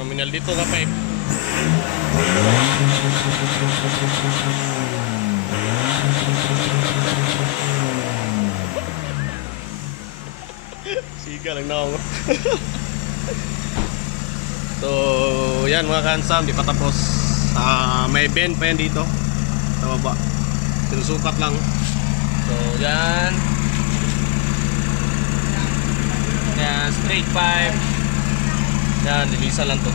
Nominal dito ka pipe. Siga lang na ako. So, yan mga kansam, di pa tapos. May bend pa yan dito sa baba. Sinusukat lang. So, yan. Yan, straight pipe. Yan, lilisa lang to.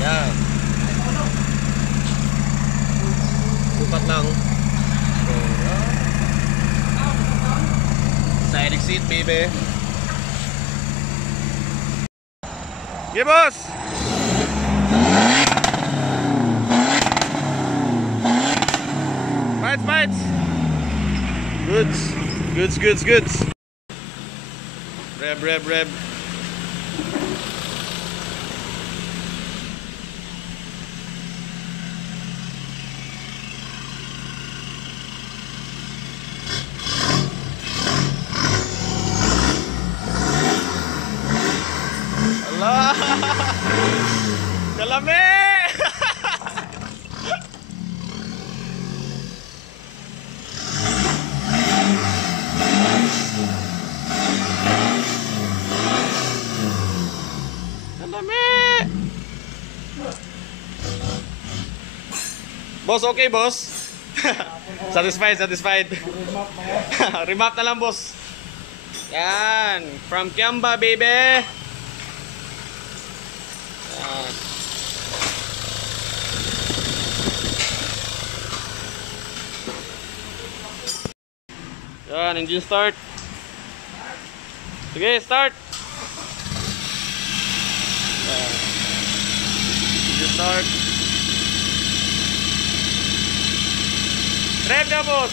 Yan. Sukat lang. So, side exit, baby. Yeah, boss. Fights. Goods. Rev. Allah. Kalame. Boss, okay boss? Satisfied. Remap na lang boss. Yan, from Kiamba baby. Yan, engine start. Sige, start. Engine start. Rev na boss.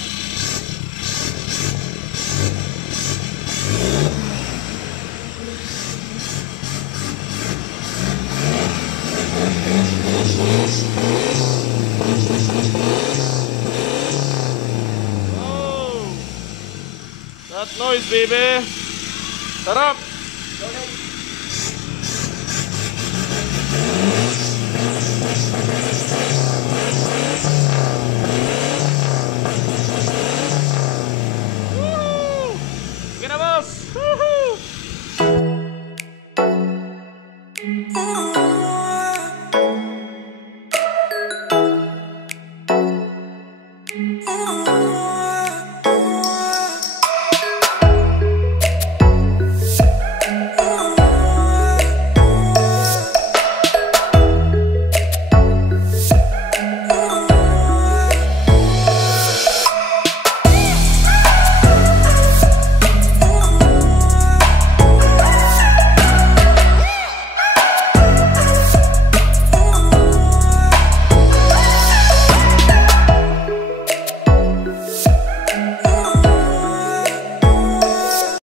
Oh, that noise baby. Sarap.